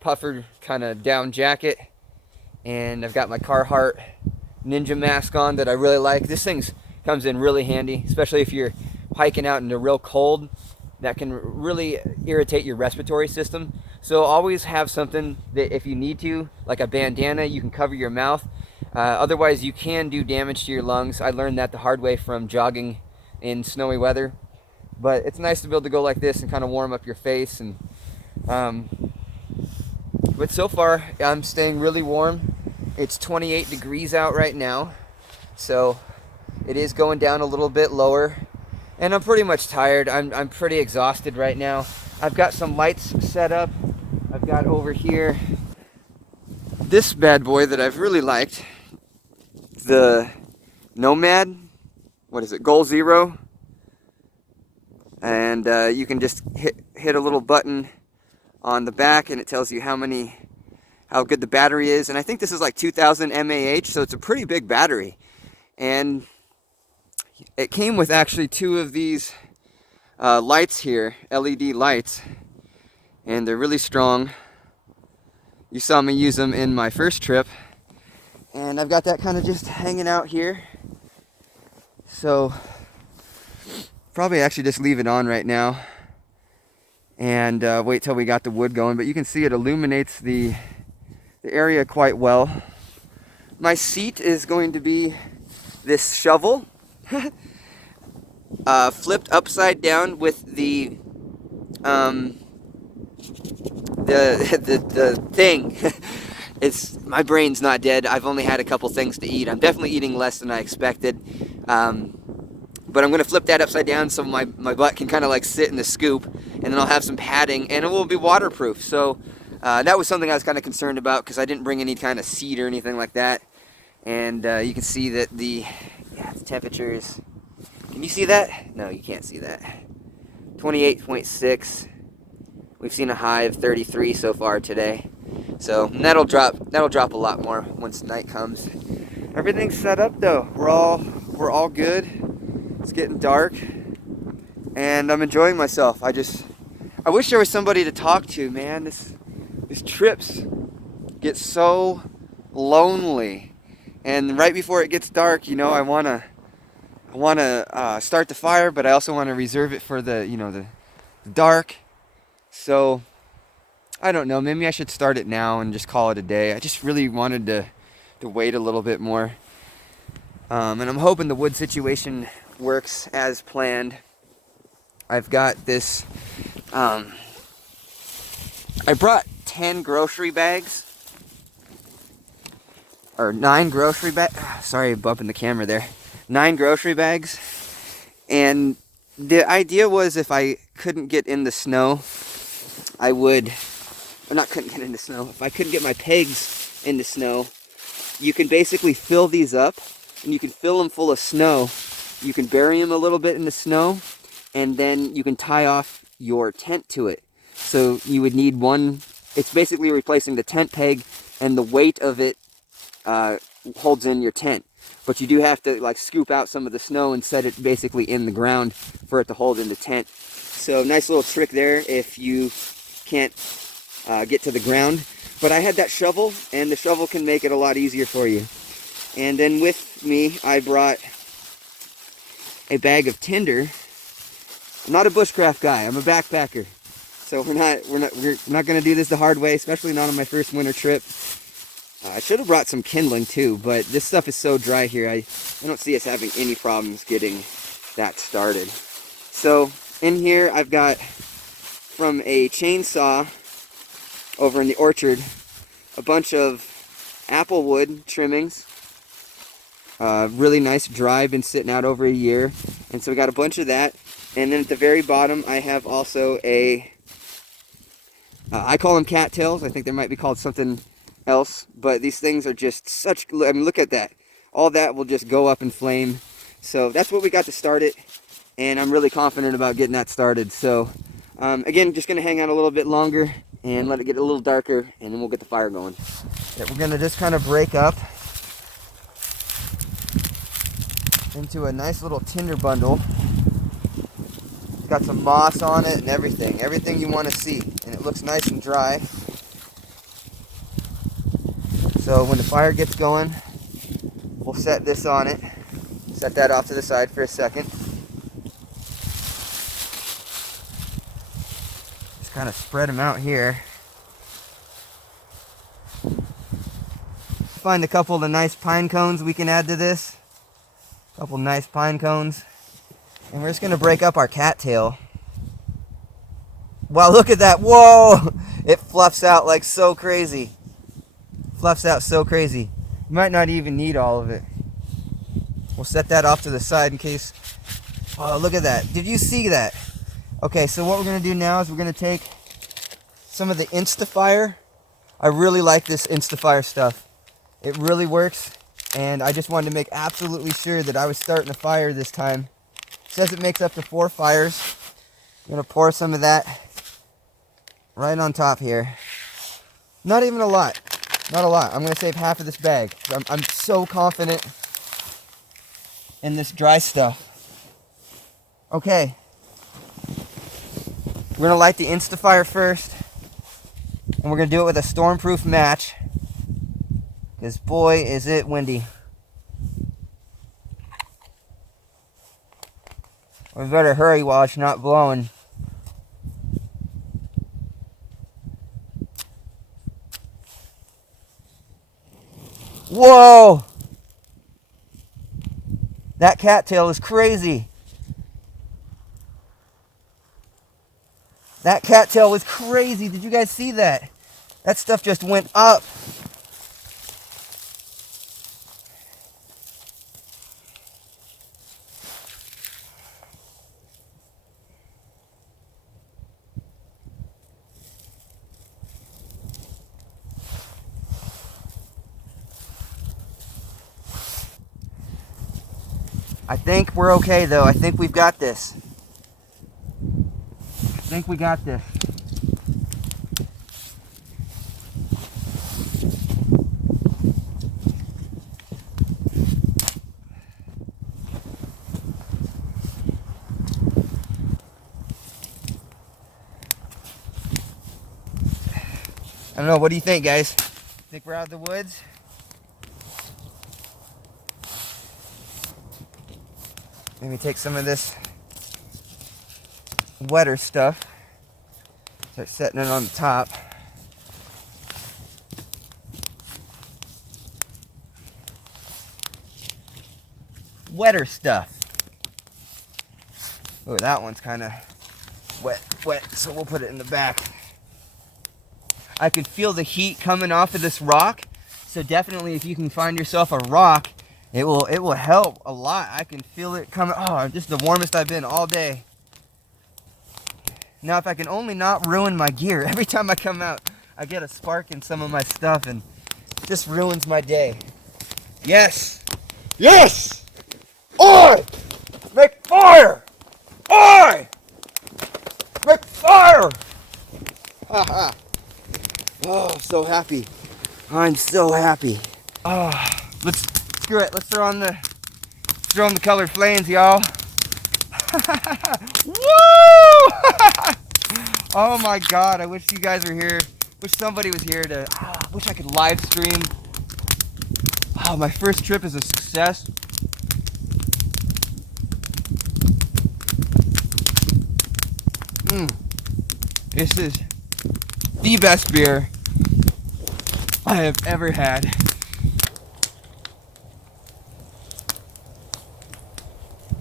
puffer kind of down jacket, and I've got my Carhartt Ninja mask on that I really like. This thing comes in really handy, especially if you're hiking out in the real cold. That can really irritate your respiratory system. So always have something that if you need to, like a bandana, you can cover your mouth. Otherwise, you can do damage to your lungs. I learned that the hard way from jogging in snowy weather. But it's nice to be able to go like this and kind of warm up your face. And but so far, I'm staying really warm. It's 28 degrees out right now, so it is going down a little bit lower. And I'm pretty much tired. I'm pretty exhausted right now. I've got some lights set up. I've got over here this bad boy that I've really liked. The Nomad. What is it? Goal Zero. And you can just hit a little button on the back and it tells you how good the battery is. And I think this is like 2000 mAh, so it's a pretty big battery. And it came with actually 2 of these lights here, LED lights, and they're really strong. You saw me use them in my first trip, and I've got that kind of just hanging out here. So probably actually just leave it on right now and wait till we got the wood going. But you can see it illuminates the area quite well. My seat is going to be this shovel flipped upside down with the thing. It's, my brain's not dead. I've only had a couple things to eat. I'm definitely eating less than I expected. But I'm going to flip that upside down so my butt can kind of like sit in the scoop, and then I'll have some padding, and it will be waterproof. So that was something I was kind of concerned about because I didn't bring any kind of seat or anything like that. And you can see that the temperature is, can you see that? No, you can't see that. 28.6. We've seen a high of 33 so far today. So that'll drop a lot more once night comes. Everything's set up though. We're all good. It's getting dark, and I'm enjoying myself. I wish there was somebody to talk to, man. These trips get so lonely, and right before it gets dark, you know, I wanna start the fire, but I also want to reserve it for the dark. So I don't know. Maybe I should start it now and just call it a day. I just really wanted to wait a little bit more, and I'm hoping the wood situation works as planned. I've got this. I brought 10 grocery bags. Or 9 grocery bags. Sorry, bumping the camera there. 9 grocery bags. And the idea was if I couldn't get in the snow, if I couldn't get my pegs in the snow, you can basically fill these up, and you can fill them full of snow. You can bury them a little bit in the snow, and then you can tie off your tent to it. So you would need one. It's basically replacing the tent peg, and the weight of it holds in your tent. But you do have to like scoop out some of the snow and set it basically in the ground for it to hold in the tent. So nice little trick there if you can't get to the ground. But I had that shovel, and the shovel can make it a lot easier for you. And then with me, I brought a bag of tinder. I'm not a bushcraft guy. I'm a backpacker. So we're not going to do this the hard way, especially not on my first winter trip. I should have brought some kindling too, but this stuff is so dry here, I don't see us having any problems getting that started. So in here I've got, from a chainsaw over in the orchard, a bunch of apple wood trimmings. Really nice, dry, been sitting out over a year. And so we got a bunch of that. And then at the very bottom I have also I call them cattails. I think they might be called something else, but these things are just such, I mean, look at that. All that will just go up in flame. So that's what we got to start it, and I'm really confident about getting that started. So again, just gonna hang out a little bit longer and let it get a little darker, and then we'll get the fire going. Yeah, we're gonna just kind of break up into a nice little tinder bundle. got some moss on it and everything. Everything you want to see. And it looks nice and dry. So when the fire gets going, we'll set this on it. Set that off to the side for a second. Just kind of spread them out here. Find a couple of the nice pine cones we can add to this. A couple nice pine cones. And we're just going to break up our cattail. Wow, look at that. Whoa! It fluffs out like so crazy. Fluffs out so crazy. You might not even need all of it. We'll set that off to the side in case... Oh, look at that. Did you see that? Okay, so what we're going to do now is we're going to take some of the Instafire. I really like this Instafire stuff. It really works, and I just wanted to make absolutely sure that I was starting a fire this time. It says it makes up to 4 fires. I'm going to pour some of that right on top here. Not even a lot. Not a lot. I'm going to save half of this bag. I'm so confident in this dry stuff. Okay. We're going to light the Instafire first, and we're going to do it with a stormproof match. Because boy, is it windy. We better hurry while it's not blowing. Whoa! That cattail is crazy. That cattail was crazy. Did you guys see that? That stuff just went up. I think we're okay though. I think we've got this. I think we got this. I don't know, what do you think, guys? Think we're out of the woods? Maybe take some of this wetter stuff. Start setting it on the top. Wetter stuff. Oh, that one's kind of wet, so we'll put it in the back. I can feel the heat coming off of this rock, so definitely if you can find yourself a rock, it will help a lot. I can feel it coming. Oh, just the warmest I've been all day. Now, if I can only not ruin my gear. Every time I come out, I get a spark in some of my stuff, and it just ruins my day. Yes! Yes! I make fire! I make fire! Ha ha! Oh, I'm so happy. I'm so happy. Oh, screw it. Let's throw on the colored flames, y'all. Woo! Oh my God! I wish you guys were here. Wish somebody was here to. Wish I could live stream. Oh, my first trip is a success. This is the best beer I have ever had.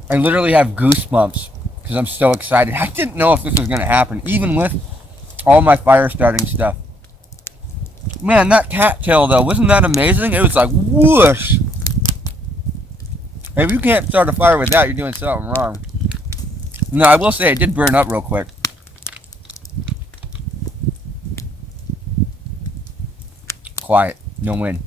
I literally have goosebumps because I'm so excited. I didn't know if this was going to happen, even with all my fire starting stuff. Man, that cattail though, wasn't that amazing? It was like whoosh. If you can't start a fire with that, you're doing something wrong. No, I will say it did burn up real quick. Quiet, no wind.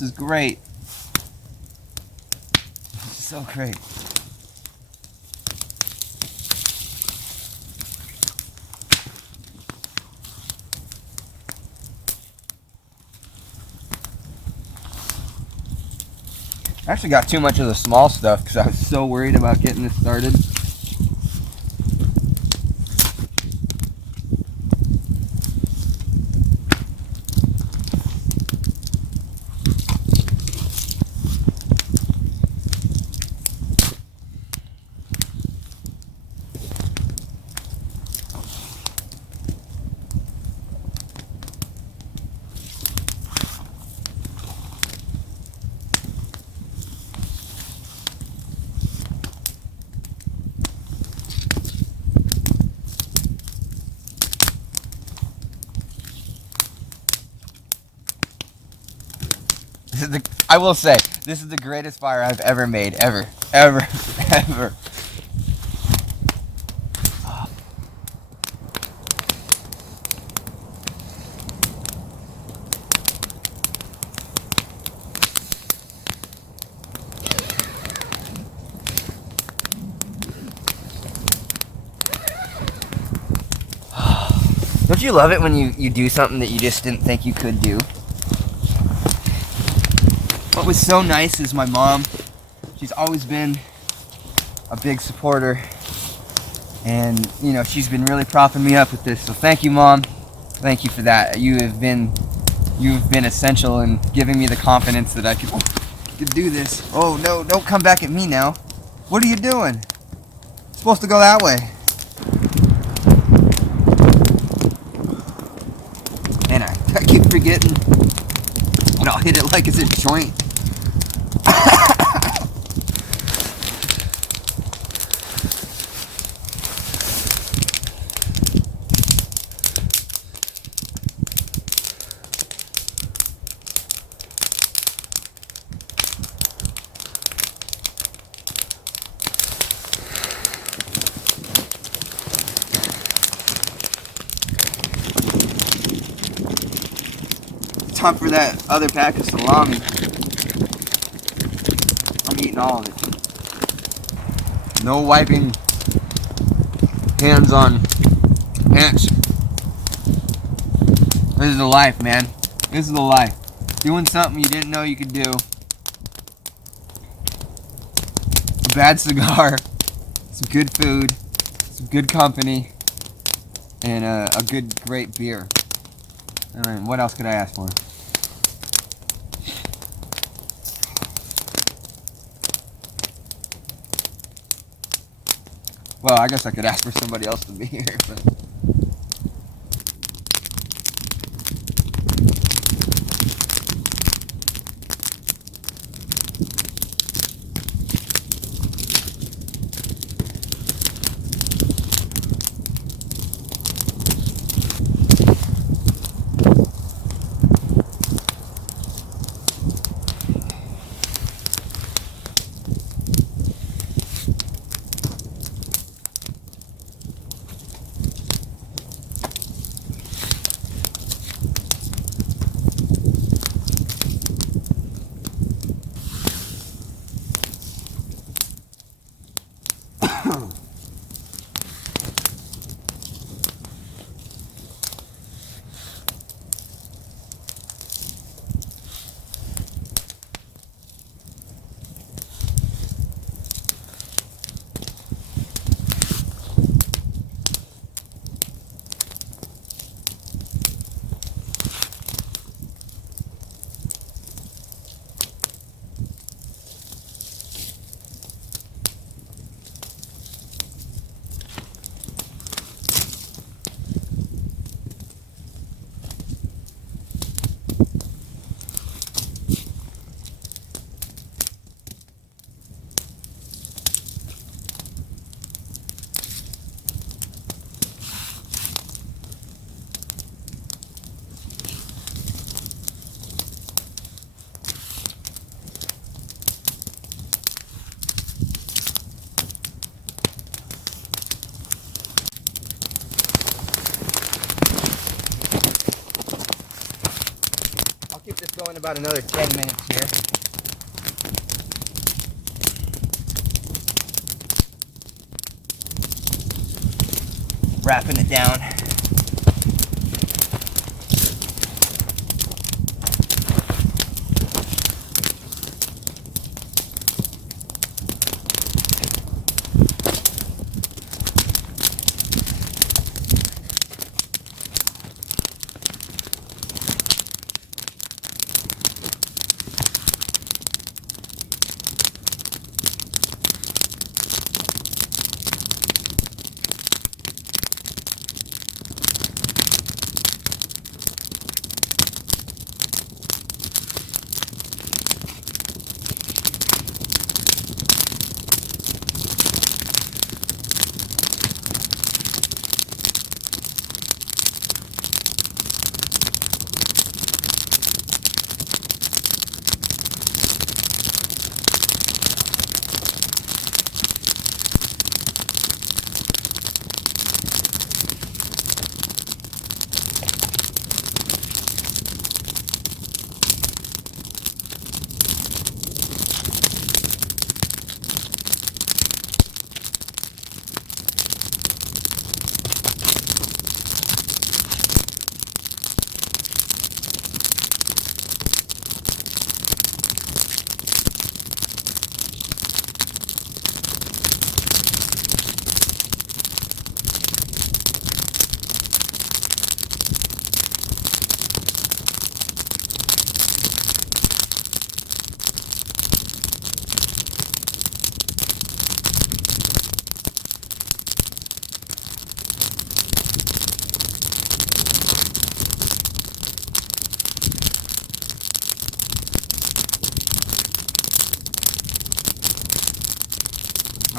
This is great. This is so great. I actually got too much of the small stuff because I was so worried about getting this started. I will say, this is the greatest fire I've ever made, ever. Don't you love it when you do something that you just didn't think you could do? What was so nice is my mom, she's always been a big supporter, and you know, she's been really propping me up with this, so thank you, Mom. Thank you for that. You've been essential in giving me the confidence that I could do this. Oh no, don't come back at me now. What are you doing? It's supposed to go that way. And I keep forgetting, and I'll hit it like it's a joint. Time for that other pack of salami. I'm eating all of it. No wiping hands on ants. This is the life, man. This is the life. Doing something you didn't know you could do. A bad cigar, some good food, some good company, and a good, great beer. I mean, what else could I ask for? Well, I guess I could ask for somebody else to be here, but... going about another 10 minutes here. Wrapping it down.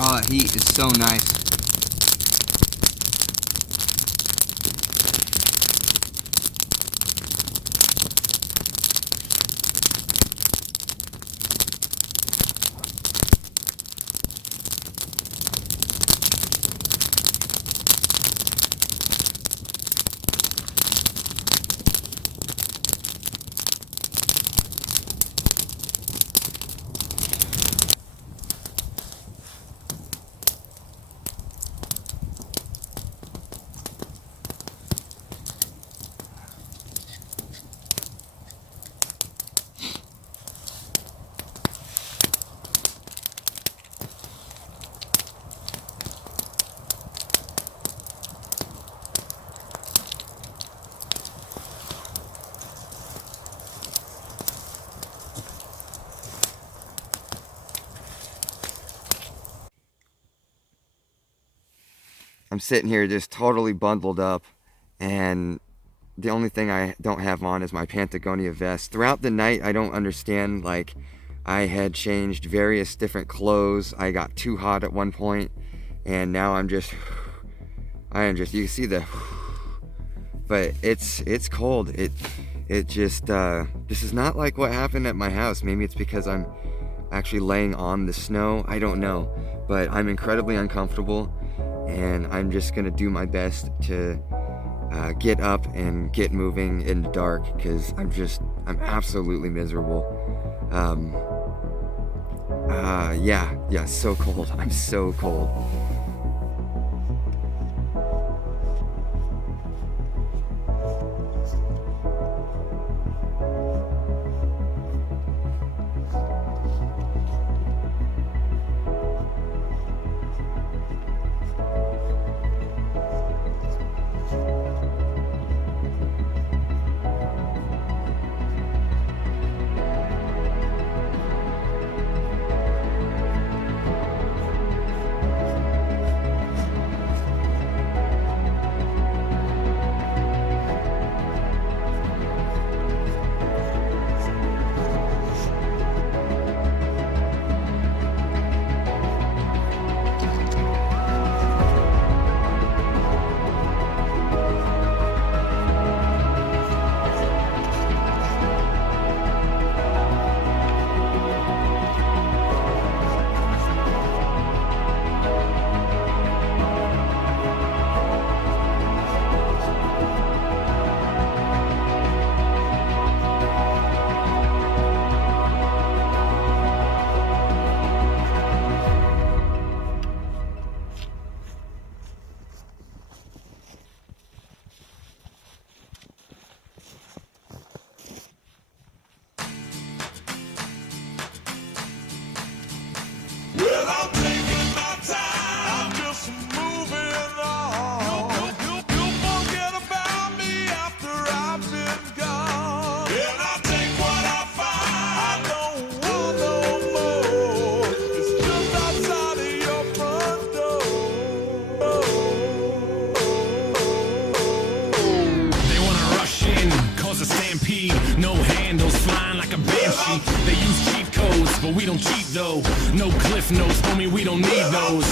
Oh, the heat is so nice. I'm sitting here just totally bundled up, and the only thing I don't have on is my Patagonia vest. Throughout the night, I don't understand, like, I had changed various different clothes. I got too hot at one point, and now I am just, you see the, but it's cold. It just, this is not like what happened at my house. Maybe it's because I'm actually laying on the snow. I don't know, but I'm incredibly uncomfortable. And I'm just gonna do my best to get up and get moving in the dark, because I'm absolutely miserable. Yeah, so cold. I'm so cold. we don't cheat though. No cliff notes, homie, we don't need those.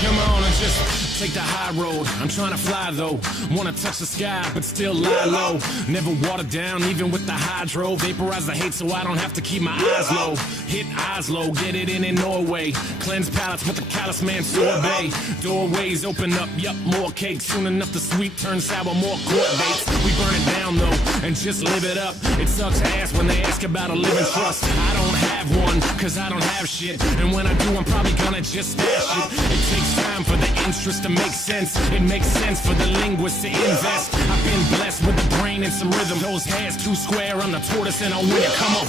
Come on, and just take the high road. I'm trying to fly though, wanna touch the sky, but still lie low. Never water down, even with the hydro. Vaporize the hate so I don't have to keep my eyes low. Hit Oslo, get it in Norway. Cleanse palates with the callous man sorbet. Doorways open up, yup, more cake. Soon enough the sweet turns sour, more court dates. We burn it down though, and just live it up. It sucks ass when they ask about a living trust. I don't have one, cause I don't have shit. And when I do, I'm probably gonna just stash it. It takes time for the interest to make sense. It makes sense for the linguist to invest. I've been blessed with the brain and some rhythm. Those hairs too square, I'm the tortoise and I'll win it. Come on.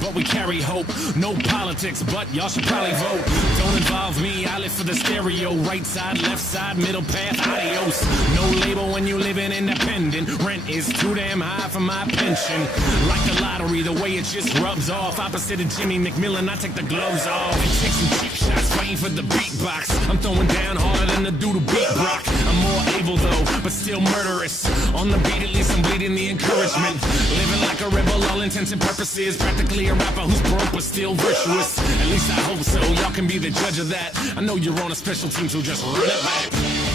But we carry hope, no politics, but y'all should probably vote. Don't involve me, I live for the stereo. Right side, left side, middle path, adios. No label when you living independent. Rent is too damn high for my pension. Like the lottery, the way it just rubs off. Opposite of Jimmy McMillan, I take the gloves off. And take some cheap shots, fighting for the beatbox. I'm throwing down harder than the dude who beat Brock. I'm more able though, but still murderous. On the beat, at least I'm bleeding the encouragement. Living like a rebel, all intents and purposes. Practically a rapper who's broke but still virtuous. At least I hope so, y'all can be the judge of that. I know you're on a special team, so just run it back.